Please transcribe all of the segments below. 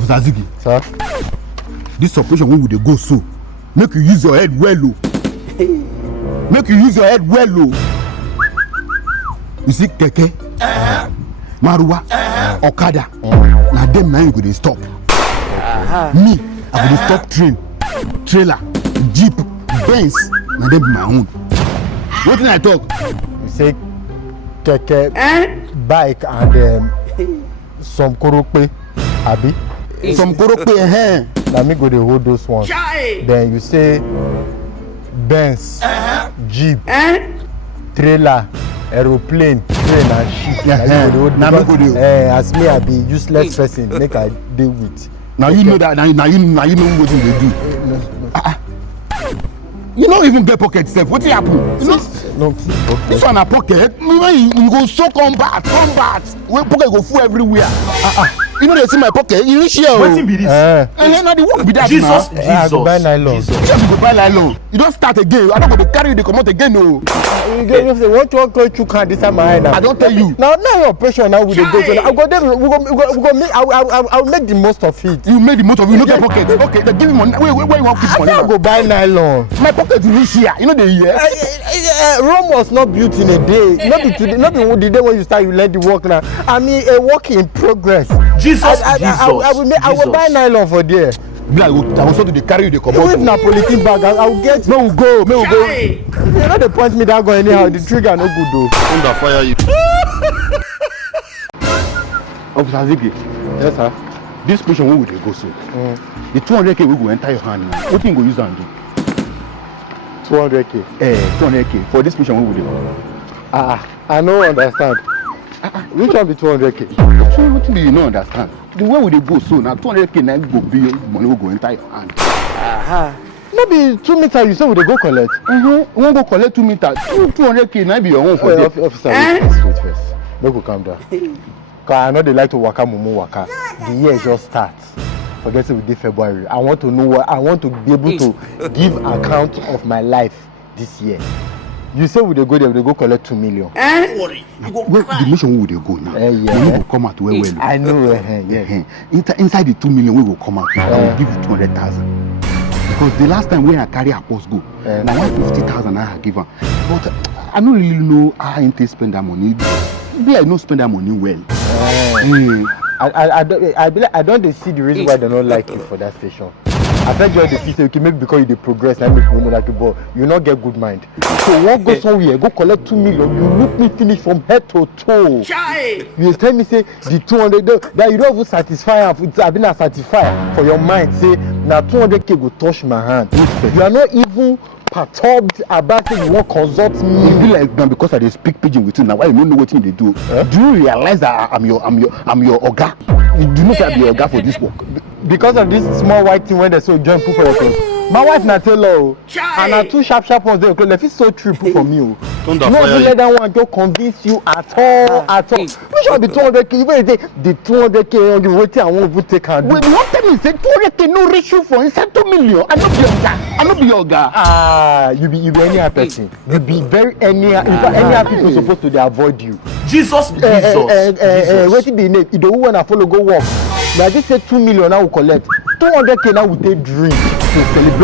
Officer Ziggy. Sir? This operation wey we dey go so, make you use your head well o. Make you use your head well o. You see keke, maruwa, okada, na dem na you go dey stop. Me, I go dey stop train, trailer, jeep, Benz, na dem be my own. Wetin I talk? You say keke, bike and some korope, abi? Some korope, Na me go dey hold those ones. Then you say Benz, jeep, trailer, aeroplane, train and ship. Na me go dey. As me I be useless person, make I deal with. Now you know that. Now you know wetin they do. You don't even get pocket sef. Wetin happen? You know, No, this one a pocket. You go so combat. When pocket go full everywhere. You know they see my pocket. You reach here. Wetin be this? Now the work be that Jesus. I go buy nylon. You go buy nylon. You don't start again. I don't go to carry you. They come out again. No. You say what you want to can this time ahead now. I don't tell you. Now your operation now we dey go. So I go there. We go make. I'll make the most of it. You make the most of it. You no get pocket. Okay, they give me money. Where you want to keep money? I go buy nylon. My pocket is reach here. You know the year. Rome was not built in a day. Not be today. Not be the day when you start. You let the work now. I mean a work in progress. I will buy nylon for there. I will sort to carry you the commode. Even if na polythene bag, I will get. May we go. You know they point me that go anyhow. The trigger no good though. Under fire you. Officer Ziggy. Yes sir. This patient wey we dey go so. The 200k we go enter your hand now. Wetin you go use am do? 200k. 200k for this patient wey we dey go. I no understand. Which one be 200k? So wetin do you no understand? The way we dey go so na 200k na go be money wey go enter your hand. No be 2 meters you say we dey go collect. We wan go collect 2 meters. 200k na be your own for there. Officer, wait first. Make we calm down. Cause I know they like to waka mumu waka. The year just starts. Forget it with February. I want to know what I want to be able to give account of my life this year. You say we dey go there, we dey go collect 2 million. Where the mission we dey go now? Money go come out well. I know. Inside the 2 million we go come out. I will give you 200,000. Because the last time when I carry a post go, now 150,000 I give her. But I don't really know how I intend spend that money. Maybe I don't spend that money well. I don't see the reason why they don't like you for that station. I tell you the system you can make because you dey progress and make people know like you, but you not get good mind. So one go somewhere, go collect 2 million, you look me finish from head to toe. You tell me say the 200 that you don't even satisfy am. I've been a satisfier for your mind. Say now 200k go touch my hand. You are not even perturbed about it. You won't consult me. It be like now because I dey speak pidgin with you now. Why you don't know what they do? Do you realize that I'm your oga? You do not have your oga for this work. Because of this small white thing when they so join put for your clothes. My wife na tailor and na 2 sharp ones there clothes. They fit so true put for me. No let that one go convince you at all. Which one be 200k? Even if the 200k on the waiting, I won't even take hand. Wait, what tell me say 200k no reach you for inside 2 million? I no be your oga. You be any person. You be very any. In fact, any people supposed to they avoid you. Jesus. Waiting be name. You don't want to follow go work. Now this say 2 million now we collect. 200k now we take drink to celebrate.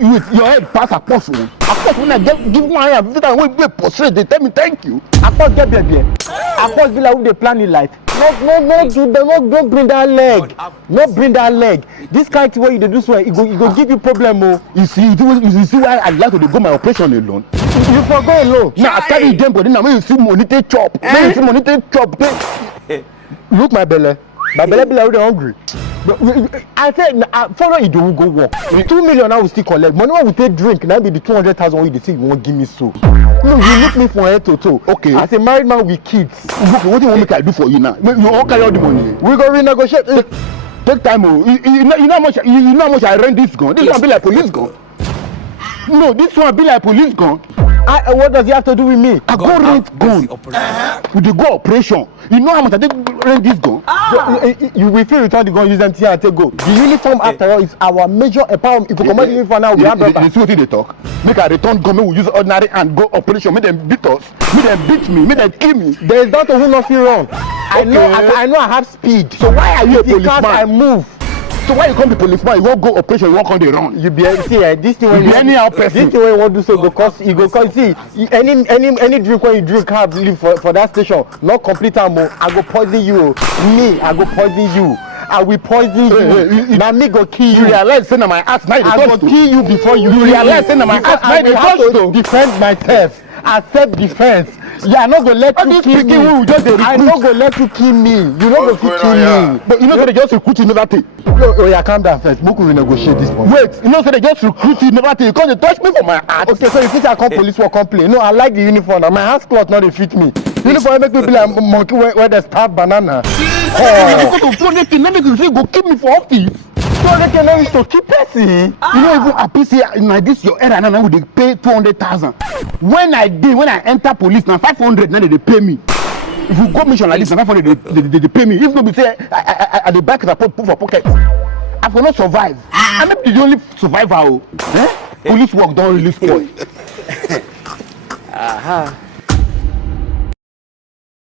You your head pass apostle. Apostle when I give my hand, every when we prostrate, they tell me thank you. Apostle get baby. Apostle be like who they plan in life. No, don't bring that leg. No bring that leg. This kind of way you do so, it go give you problem. You see why I like to go my operation alone. You forgot alone. Now I carry them, but then when you see money take chop. When you see money take chop. Look my belly. My belly be like hungry. I said, follow you don't go work. 2 million I will still collect. Money I will take drink. Now be the 200,000 you say you won't give me so. No, you look me from head to toe. Okay. As a married man with kids. Okay, what do you want me to do for you now? You all carry all the money. We go renegotiate. Take time, you know how much I rent this gun. This one be like police gun. No, this one be like police gun. What does he have to do with me? I go rent gun. We dey go operation. You know how much I take rent this gun. You will feel return the gun, use them here and take go. The uniform after all is our major empowerment. If you come out the uniform now, we have they see what they talk. Make a return gun, we use ordinary and go operation. Make them beat us. Make them beat me. Make them kill me. There is not who not feel wrong. I know I have speed. So why are you a policeman? I move. So why you come be policeman? You won't go operation. You won't come the run. You be see this thing when you be anyhow person. This thing when you want to do so because you go cause see any drink when you drink have leave for that station not complete am I go poison you. Me I go poison you. I will poison you. Now me go kill you. You realize say na my ass now I go kill you before you. You realize say na my ass now I have to defend myself. I self-defense. Yeah, I no go let you kill me. I no go let you kill me. You no go kill me. But you know say they just recruit you never take. Oh yeah, calm down first. Make we negotiate this one. Wait, you know say they just recruit you never take because they touch me for my ass. Okay, so you think I come police for complain? No, I like the uniform. Now my ass cloth not dey fit me. Uniform make me feel like monkey where they stab banana. Oh. You go to phone thing, let me go keep me for office. So they can know to keep person. You know even happy say na this your error now they pay 200,000. When I enter police now 500 now they pay me. If you go mission like this na 500 they pay me. If no be say I the back I put for pocket. I for not survive. I may be the only survivor. Police work don't really spoil. Aha.